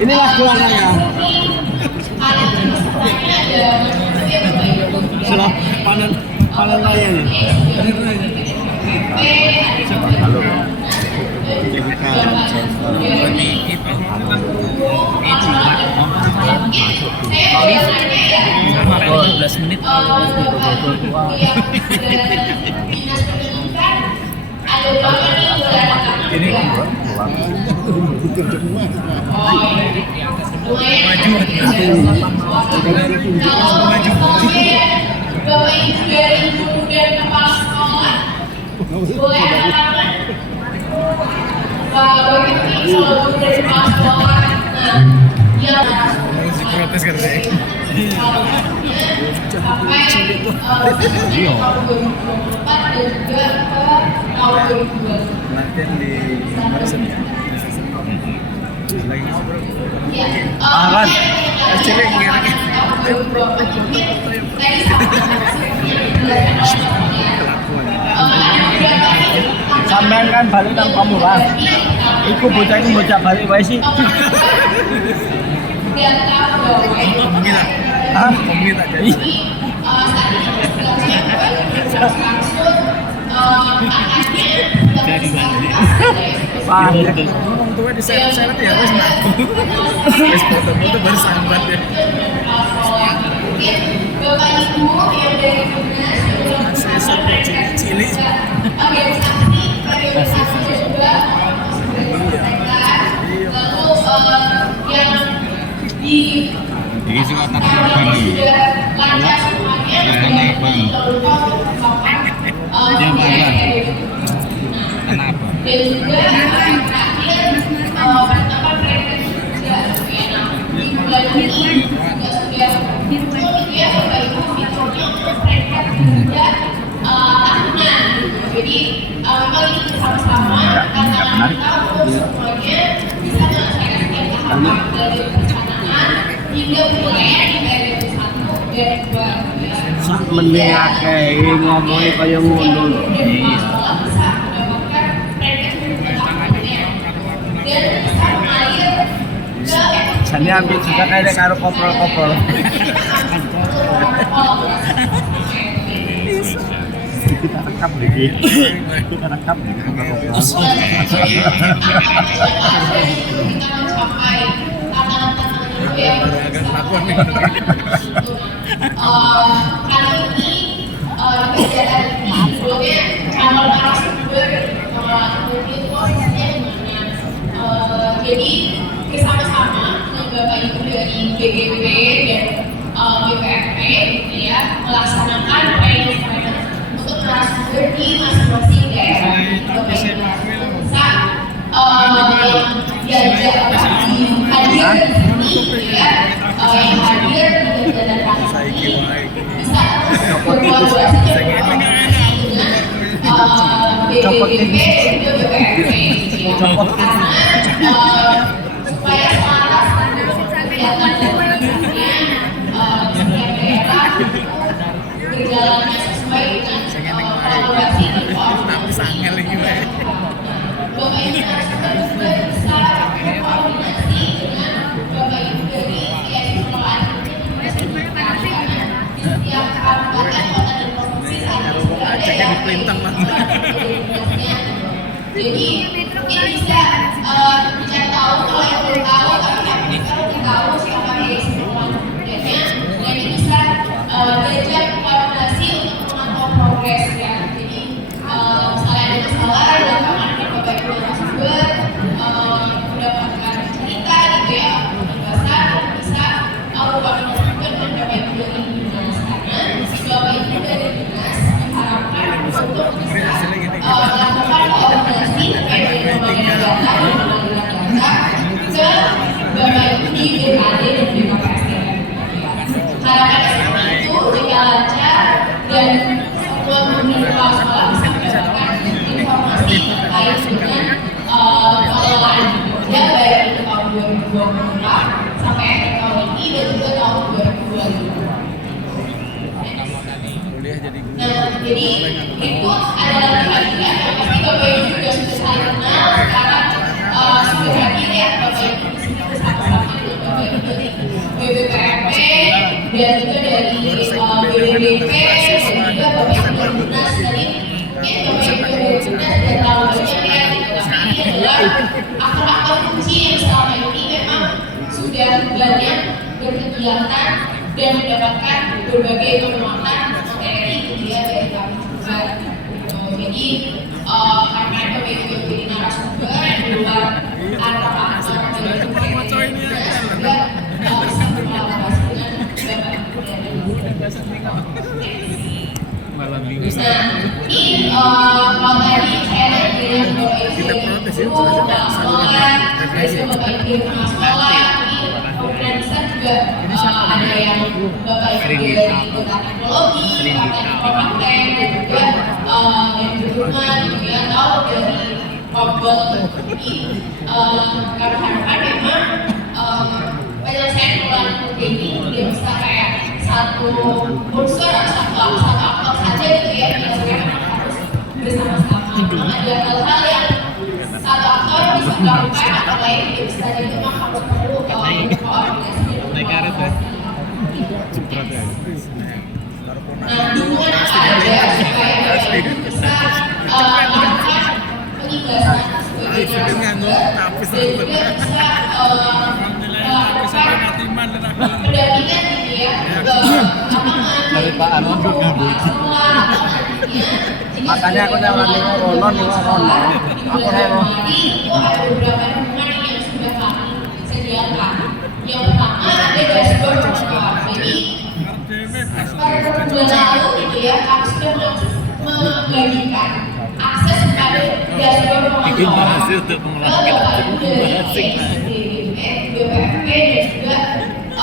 Inilah suaranya. Sudah panen raya nih. Halo. Sama 12 menit. Ini Bapak Ibu dari Ibu dan Kepala Sekolah boleh Bapak Ibu ini selalu dari Kepala Sekolah yang protes kan saya. sampai tahun 2024 dan juga ke tahun 2025. Nanti di Marsen ya. Lagi ngobrol. Kan? Celeng ngerti. Sampean kan balik nang Pamulang. Iku bocah iku bocah balik wae sih. Peminat. Hah? Peminat jadi. Jadi balik. Wah, Ngomong tua di seret-seret ya wes ngaku. Wes foto-foto baru sambat ya. Bapak Ibu yang dari Dinas Saya sampai cili-cili. Ini suka terbang lagi. Lancar semuanya. Terbang. Yang mana? Kenapa? Dan juga terakhir penetapan preferensi juga di bulan ini juga sudah muncul gitu ya Bapak Ibu fiturnya untuk preferensi juga tahunan. Jadi memang ini bersama-sama tantangan kita untuk semuanya bisa menyelesaikan tahapan dari perencanaan hingga mulai di periode 1 dan 2. sak meneh akeh ngomongnya kaya ngono lho. Jane ambil juga kayak karo koprol-koprol. Kita rekam lagi. Kita rekam lagi koprol-koprol. Agak lakuan nih. Kali ini kegiatan ini sebelumnya calon narasumber jadi bersama-sama dengan Bapak Ibu dari BGP dan BPFP gitu ya melaksanakan training untuk narasumber di masing-masing daerah. Bapak Ibu bisa yang diajak hadir di sini ya yang hadir di kegiatan kali ini bisa berkolaborasi dengan BGP dan BPFP gitu ya. Supaya selaras kegiatan dan prosesnya setiap daerah berjalannya sesuai dengan kolaborasi dan Tapi sangel ini weh. Bapak Ibu narasumber juga bisa berkoordinasi dengan Bapak Ibu dari IAS Pengelolaan di setiap kabupaten, kota dan provinsi saat ini sudah ada ya. Jadi mungkin bisa kita tahu kalau yang belum tahu tapi yang kita tahu siapa IAS Pengelolaan kemudiannya dan ini bisa diajak koordinasi untuk memantau progres ya. Jadi misalnya ada masalah dilakukan Bapak Ibu narasumber mendapatkan cerita gitu ya penugasan dan bisa koordinasikan dengan Bapak Ibu dari dinas karena Bapak Ibu dari dinas diharapkan untuk bisa melakukan koordinasi kuliah jadi guru. Nah, jadi itu adalah bagian yang pasti Bapak Ibu juga sudah saling kenal sekarang sudah hadir ya Bapak Ibu bersama-sama dengan Bapak Ibu dari BBPMP dan juga dari BBDP dan juga Bapak Ibu Berdinas dari Bapak Ibu Berdinas dan tahu banyak ya ini adalah aktor-aktor kunci yang selama ini memang sudah banyak berkegiatan dan mendapatkan berbagai penguatan materi gitu ya dari kami juga. Jadi karena Bapak Ibu menjadi narasumber di luar antara aktor dari juga Malam minggu. Nah, ini kalau tadi saya dari Bapak Ibu guru, Pak sekolah, terus Bapak Ibu tengah sekolah, kemudian besar juga ada yang Bapak Ibu dari Dekan Teknologi, Dekan Informatik, dan juga manajemen, juga atau dari Mobile. Kami harapkan memang penyelesaian pengelolaan ini dia bisa kayak satu unsur atau satu aktor saja gitu ya, yang sekarang harus bersama-sama. Ada hal-hal yang satu aktor bisa melakukan, atau lain tidak bisa, jadi memang harus perlu koordinasi. Nah, dukungan apa aja supaya Bapak Ibu bisa melakukan penyibasan sebagai narasumber dan juga bisa melakukan pendampingan gitu ya Dari Pak Arnold juga makanya aku jangan nengok Ronon. Aku nengok. Itu ada beberapa dukungan yang sudah kami sediakan. Yang pertama ada dashboard pengelola. Jadi per bulan lalu gitu ya, kami sudah membagikan akses kepada dashboard pengelola ke Bapak Ibu dari BPMP dan juga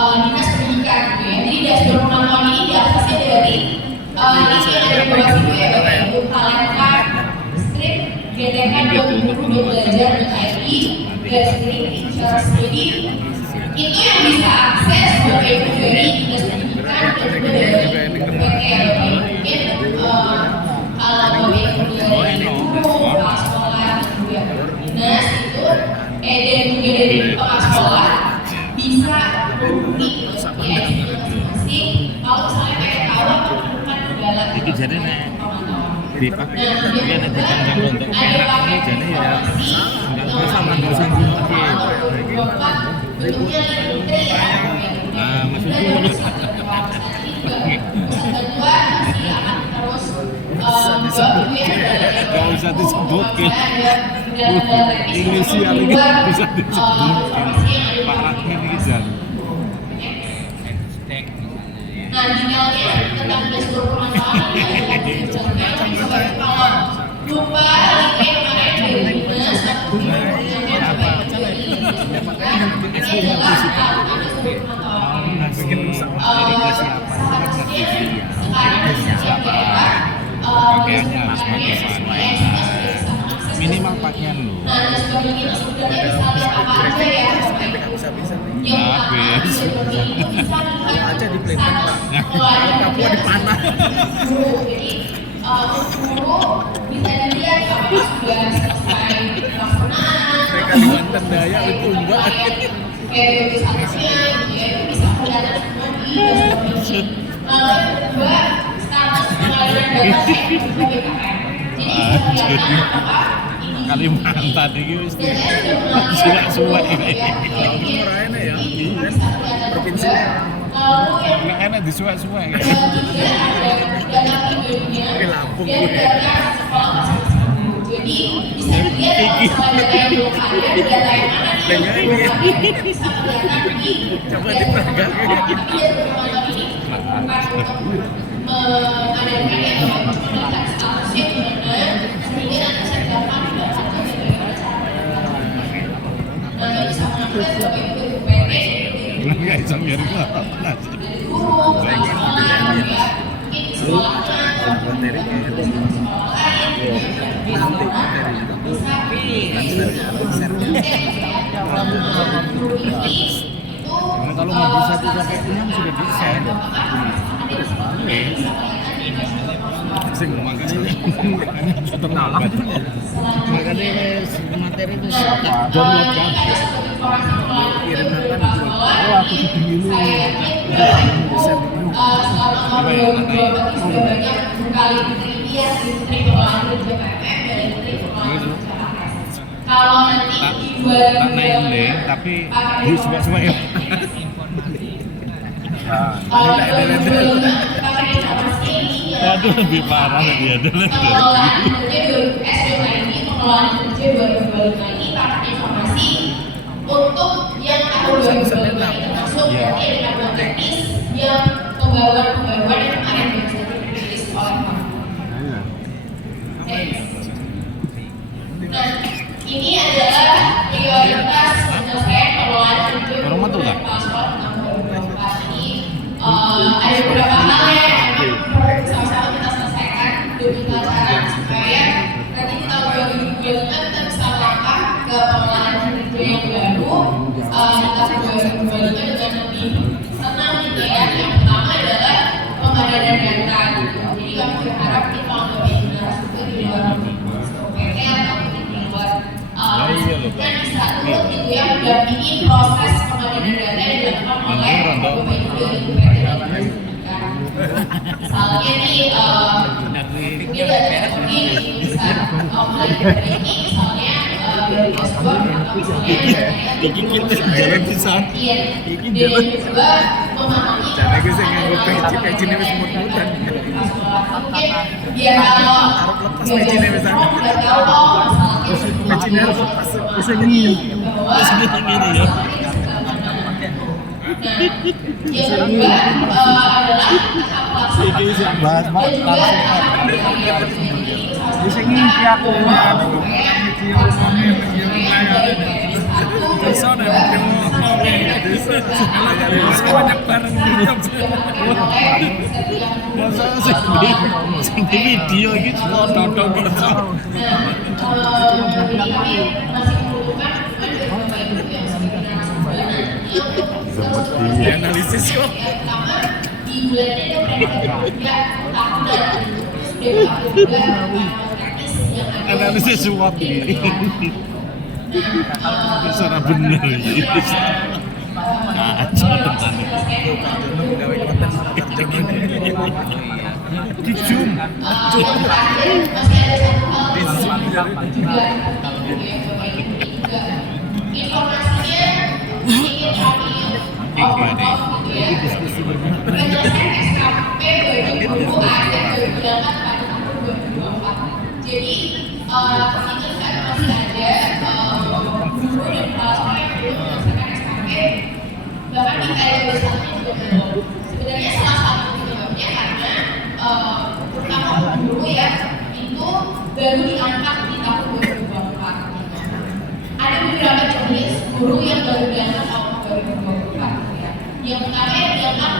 Dinas Pendidikan gitu ya. Jadi dashboard pengelola ini diaksesnya dari link yang ada di bawah situ ya Bapak Ibu, Talenta Strip gtk.guru.belajar.id /insurance. Jadi itu yang bisa akses Bapak Ibu dari Dinas Pendidikan dan juga dari BPMP ya Bapak Ibu. Mungkin kalau Bapak Ibu dari guru, kepala sekolah, juga dinas itu dan juga dari kepala sekolah bisa menghubungi informasi kalau misalnya pengen tahu atau menemukan kendala Iki jane nek Depak Nah, dia nek dipanjang untuk enak ini jane ya enggak sama dosen iki. bentuknya lintri ya. Nah, maksudku Kedua nanti akan terus Gak usah disebut inisial ini bisa disebut Pak Ratmin ini jan. Nah, emailnya tentang dashboard permasalahan kalau lupa link kemarin dari dinas atau Pakaiannya harus pakai minimal pakaian lo. Nah, dan sebagainya sudah misalnya apa aja ya yang Habis. aja di Plempen, Pak. Papua dipanah. Jadi guru bisa dilihat apakah sudah selesai pelaksanaan. Mereka di Banten Daya itu enggak. Periodisasinya gitu ya, itu bisa kelihatan semua di dashboard. Lalu kedua, status pengaliran data dari BPKM. Jadi bisa kelihatan apakah Kalimantan ini wis suwek ini. Murahnya ya. Provinsinya. Lalu yang Nek enak disuwek-suwek. ketiga ada data pribadinya dan data sekolah masing-masing. Jadi bisa dilihat kalau data yang belum ada, data yang mana nih yang belum ada, bisa kelihatan di Coba dipegang. mengadakan ya menggunakan statusnya gimana sehingga nanti bisa dilakukan tidak satu sebagai cara. Nah, bisa mengakses Bapak Ibu BPMP Enggak iso ngeri kok. guru, kepala sekolah, ya mungkin di sekolah Materi kayak itu. Nanti materi itu guru ini itu kalau mau bisa 3 sampai 6 sudah bisa. apakah ada kesempatan pusing makanya terlalu makanya materi itu tak download kan kirim kan aku bingung kalau nanti di 2020 tapi harus semua ya. Aduh lebih parah dia dulu. Pengelolaan kerja SDM ini, pengelolaan kerja 2025 ini dapat informasi untuk yang tahun 2025 ini masuk berarti ada daftar teknis yang pembaruan yang kemarin baru saja dirilis oleh Pak. Nah, ini adalah prioritas penyelesaian pengelolaan kerja paspor tahun 2024 ini. Ada beberapa hal yang memang sama-sama kita selesaikan demi pelajaran supaya nanti di tahun 2025 kita bisa melangkah ke pengelolaan kerja yang baru di tahun 2025 dengan lebih senang gitu ya. Yang pertama adalah pemadanan data gitu. Jadi kami berharap di tahun 2019 itu di dalam SOPT atau di luar dan bisa untuk gitu ya mendampingi proses pemadanan data yang dilakukan oleh BPID misalnya nih ini bisa mulai dari ini misalnya dari ekspor atau misalnya Kita jalan bisa. dan juga memahami Cara gue sih nganggo peci ini wis mut-mutan. mungkin biar kalau pecinya bisa. nggak tahu masalahnya Pecinya harus lepas. Bisa gini. Bisa gini ya. Yang kedua adalah bahas di sini aku banyak barang sing di video gitu tonton analisis kok di bulan ini analisis suap ini secara benar ini kacau teman di zoom informasinya ingin kami diskusi berdasarkan SKP 2020 dan berjalan pada tahun 2024. Jadi ini kan masih ada guru dan kepala sekolah yang belum menyelesaikan SKP, bahkan di periode satu juga belum. Sebenarnya salah satu penyebabnya karena terutama guru ya itu baru diangkat di tahun 2024. Ada beberapa jenis guru yang baru diangkat tahun 2024. Yang pertama yang diangkat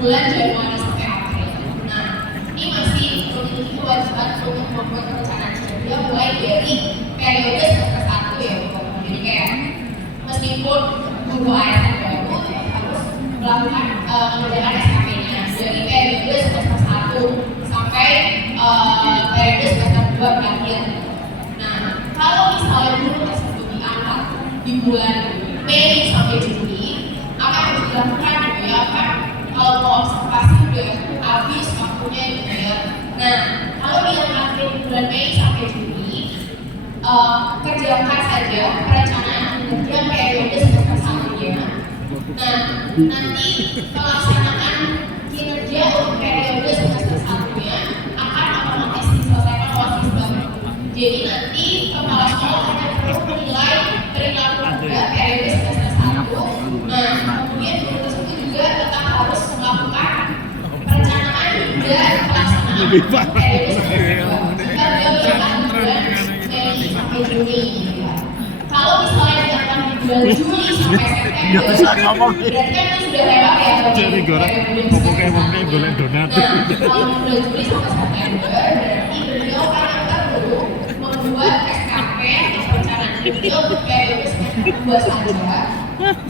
bulan Januari sampai April. Nah, ini masih memiliki kewajiban untuk membuat perencanaan kerja mulai dari periode semester 1 ya. Jadi kayak meskipun guru ASN baru harus melakukan mengerjakan SKP-nya dari periode semester 1 sampai periode semester 2 berakhir. Nah, kalau misalnya guru tersebut diangkat di bulan Mei sampai Juni, apa yang harus dilakukan gitu ya kan kalau mau observasi udah habis waktunya gitu ya. Nah kalau diangkat di bulan Mei sampai Juni kerjakan saja perencanaan kerja periode semester 1-nya. Nah nanti pelaksanaan kinerja untuk periode semester 1-nya akan otomatis diselesaikan oleh sistem. Jadi nanti kepala sekolah akan terus menilai perilaku kerja periode semester 1. Nah, kemudian guru tersebut juga tetap harus melakukan perencanaan dan pelaksanaan periode sampai Juni. Kalau misalnya dilakukan di bulan Juli sampai September, berarti kan sudah lewat ya. jadi goreng pokoknya goreng donat Nah, kalau bulan Juli sampai September, berarti beliau akan perlu membuat SKP atau perencanaan kerja untuk periode semester 2 saja.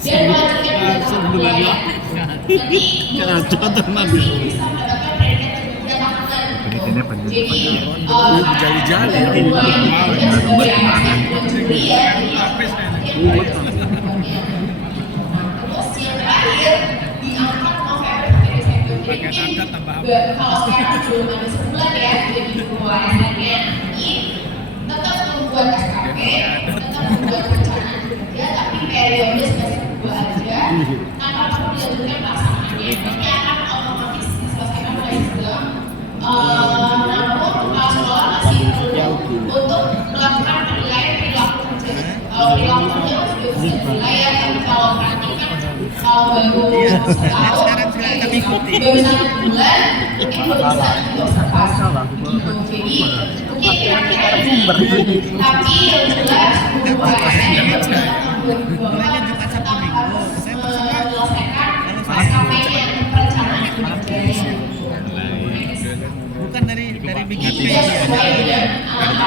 Dan melanjutkan bulan nanti bisa mendapatkan predikat 3 tahunan. Jadi Jali-jali ya. Terus yang terakhir diangkat November sampai Desember. Jadi kalau sekarang belum ada sebulan ya, jadi pembahasannya ini tetap membuat SKP, tetap membuat rencana kerja, tapi periode semester 2 aja, tanpa perlu dilakukan pelaksanaannya. Ini akan otomatis diselesaikan oleh Islam. Namun kepala sekolah masih perlu untuk melakukan penilaian perilaku kerja. Kalau perilaku kerja sudah mulai ya, tapi kalau praktikan kalau baru setahun, baru 1 bulan, itu bisa diobservasi. Jadi mungkin kira-kira begini, tapi yang jelas UKSN tahun 2024 tetap harus menyelesaikan SKP yang perencanaan Bukan dari BGP sudah sesuai dengan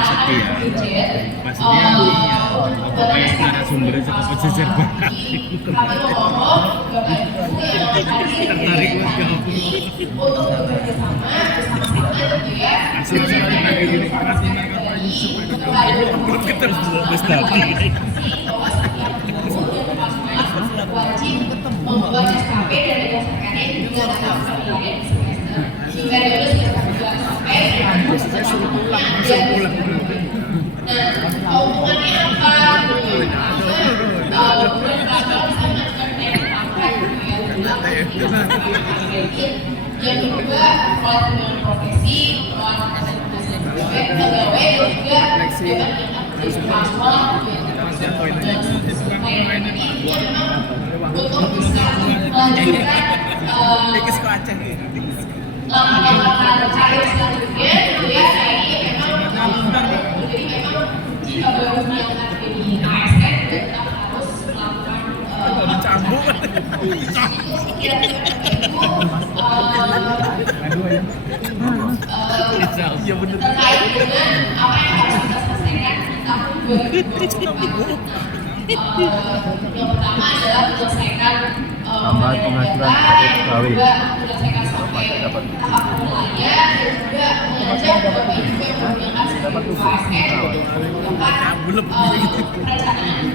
sepi ya. budget. Maksudnya pokoknya narasumbernya cukup sejajar banget. Kami ngomong Bapak Ibu yang tadi untuk bekerja sama bersama-sama gitu ya. Wajib membuat SKP dan berdasarkannya juga dalam penilaian semester. Sehingga dari semester 2 sampai nah, hubungannya apa? Bulan Rasul bisa mengajukan penilaian pangkat gitu ya. Yang kedua, sekolah dengan profesi, sekolah pegawai, dan juga jabat yang aktif sekolah untuk bisa melanjutkan langkah-langkah karir selanjutnya gitu ya. Ini memang jadi memang jika baru diangkat jadi ASN tetap harus melakukan terkait dengan apa yang harus kita selesaikan di tahun 2024. Yang pertama adalah menyelesaikan tambahan penghasilan paket pegawai menyelesaikan sampai tahap penilaian dan juga mengajak Bapak Ibu yang menggunakan sistem ASN tempat perencanaan